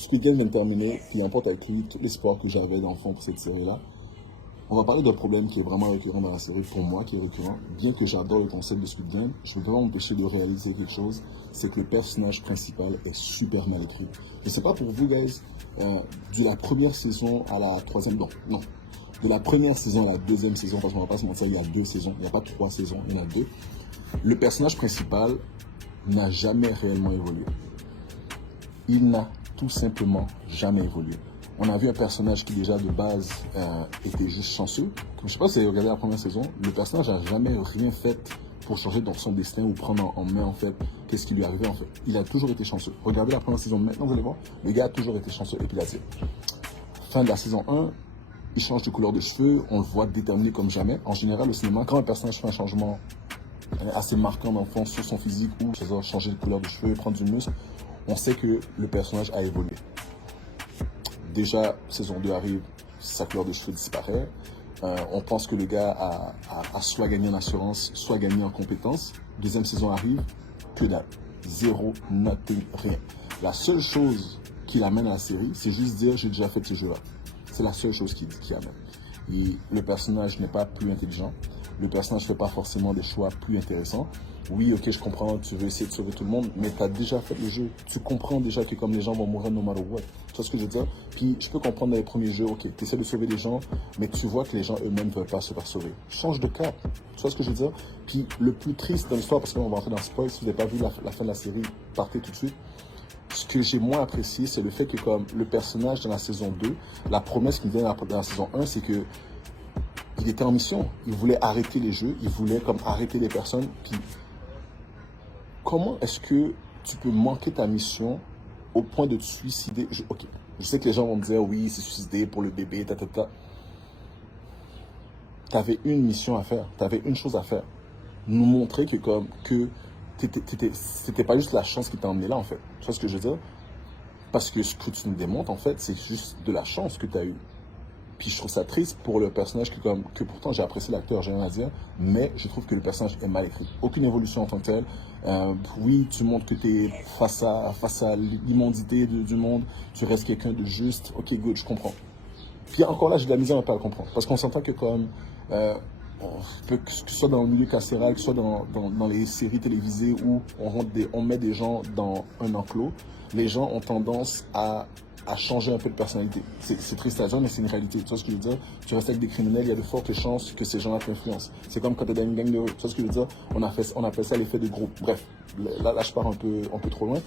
Squid Game vient de terminer, puis n'importe avec lui, tout l'espoir que j'avais dans le fond pour cette série-là. On va parler d'un problème qui est vraiment récurrent dans la série, pour moi, qui est récurrent. Bien que j'adore le concept de Squid Game, je veux vraiment m'empêcher de réaliser quelque chose, c'est que le personnage principal est super mal écrit. Je sais pas pour vous, guys, de la première saison à la troisième, non. De la première saison à la deuxième saison, parce qu'on va pas se mentir, il y a 2 saisons, il n'y a pas 3 saisons, il y en a 2. Le personnage principal n'a jamais réellement évolué. Il n'a tout simplement jamais évolué. On a vu un personnage qui déjà de base était juste chanceux. Je ne sais pas si vous avez regardé la première saison, le personnage n'a jamais rien fait pour changer dans son destin ou prendre en main en fait qu'est-ce qui lui arrivait en fait. Il a toujours été chanceux. Regardez la première saison maintenant, vous allez voir, le gars a toujours été chanceux. Et puis là, c'est fin de la saison 1, il change de couleur de cheveux, on le voit déterminé comme jamais. En général, au cinéma, quand un personnage fait un changement assez marquant dans le fond sur son physique ou changer de couleur de cheveux, prendre du muscle, on sait que le personnage a évolué. Déjà, saison 2 arrive, sa couleur de cheveux disparaît. On pense que le gars a soit gagné en assurance, soit gagné en compétences. Deuxième saison arrive, que dalle. Zéro, nothing, rien. La seule chose qui l'amène à la série, c'est juste dire j'ai déjà fait ce jeu-là. C'est la seule chose qui amène. Et le personnage n'est pas plus intelligent. Le personnage ne fait pas forcément des choix plus intéressants. Oui, ok, je comprends, tu veux essayer de sauver tout le monde, mais tu as déjà fait le jeu. Tu comprends déjà que comme les gens vont mourir no matter what. Tu vois ce que je veux dire? Puis je peux comprendre dans les premiers jeux, ok, tu essaies de sauver les gens, mais tu vois que les gens eux-mêmes ne veulent pas se faire sauver. Change de cap. Tu vois ce que je veux dire? Puis le plus triste dans l'histoire, parce qu'on va entrer dans le spoil, si vous n'avez pas vu la fin de la série, partez tout de suite. Ce que j'ai moins apprécié, c'est le fait que comme le personnage dans la saison 2, la promesse qu'il vient dans la saison 1, c'est que il était en mission. Il voulait arrêter les jeux, il voulait comme arrêter les personnes qui... Comment est-ce que tu peux manquer ta mission au point de te suicider? Ok, je sais que les gens vont me dire, oui, c'est suicider pour le bébé, ta. Tu avais une mission à faire, tu avais une chose à faire. Nous montrer que c'était pas juste la chance qui t'a emmené là, en fait. Tu vois ce que je veux dire? Parce que ce que tu nous démontres, en fait, c'est juste de la chance que tu as eue. Puis je trouve ça triste pour le personnage que pourtant j'ai apprécié l'acteur, j'ai rien à dire, mais je trouve que le personnage est mal écrit. Aucune évolution en tant que telle. Oui, tu montres que tu es face à l'immondité du monde, tu restes quelqu'un de juste. Ok, good, je comprends. Puis encore là, j'ai de la misère un peu à le comprendre. Parce qu'on s'entend que comme, que ce soit dans le milieu carcéral, que ce soit dans les séries télévisées où on met des gens dans un enclos, les gens ont tendance à changer un peu de personnalité. C'est triste à dire, mais c'est une réalité. Tu vois ce que je veux dire? Tu restes avec des criminels, il y a de fortes chances que ces gens-là t'influencent. C'est comme quand tu es dans une gang de... Tu vois ce que je veux dire? On appelle ça l'effet de groupe. Bref, là je pars un peu trop loin.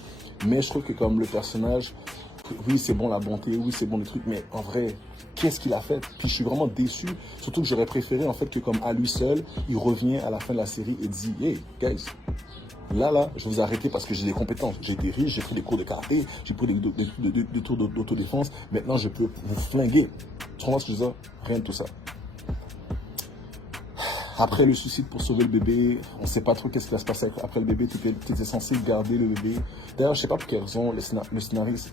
Mais je trouve que comme le personnage, oui, c'est bon la bonté, oui, c'est bon les trucs, mais en vrai, qu'est-ce qu'il a fait? Puis je suis vraiment déçu. Surtout que j'aurais préféré en fait que comme à lui seul, il revient à la fin de la série et dit, hey, guys, là, je vous ai arrêté parce que j'ai des compétences. J'ai été riche, j'ai pris des cours de karaté, j'ai pris des tours d'autodéfense. Maintenant, je peux vous flinguer. Tu comprends ce que je veux dire? Rien de tout ça. Après le suicide pour sauver le bébé, on ne sait pas trop qu'est-ce qui va se passer après le bébé. Tu étais censé garder le bébé. D'ailleurs, je ne sais pas pour quelle raison le scénariste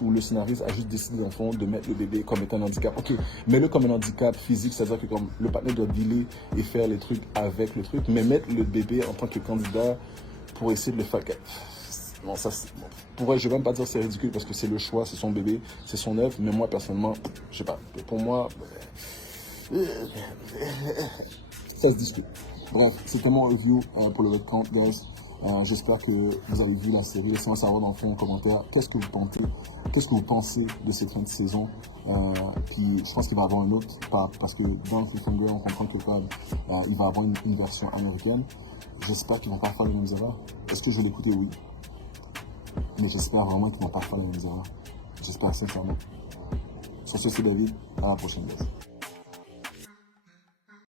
ou le scénariste a juste décidé en fond de mettre le bébé comme étant un handicap. Ok, mets-le comme un handicap physique, c'est-à-dire que comme le partenaire doit dealer et faire les trucs avec le truc, mais mettre le bébé en tant que candidat pour essayer de le faire... Non, ça, pour vrai, je ne vais même pas dire que c'est ridicule parce que c'est le choix, c'est son bébé, c'est son œuvre, mais moi, personnellement, je sais pas. Pour moi... Ça se discute. Bref, c'était mon review pour le Red Count, guys. J'espère que vous avez vu la série. Laissez-moi savoir dans le fond en commentaire qu'est-ce que vous pensez de cette fin de saison. Je pense qu'il va y avoir une autre, parce que dans le Cliffhanger, on comprend que il va y avoir une version américaine. J'espère qu'ils vont pas faire les mêmes erreurs. Est-ce que je vais l'écouter? Oui. Mais j'espère vraiment qu'ils vont pas faire les mêmes erreurs. J'espère sincèrement. Sur ce, c'est David. À la prochaine, guys.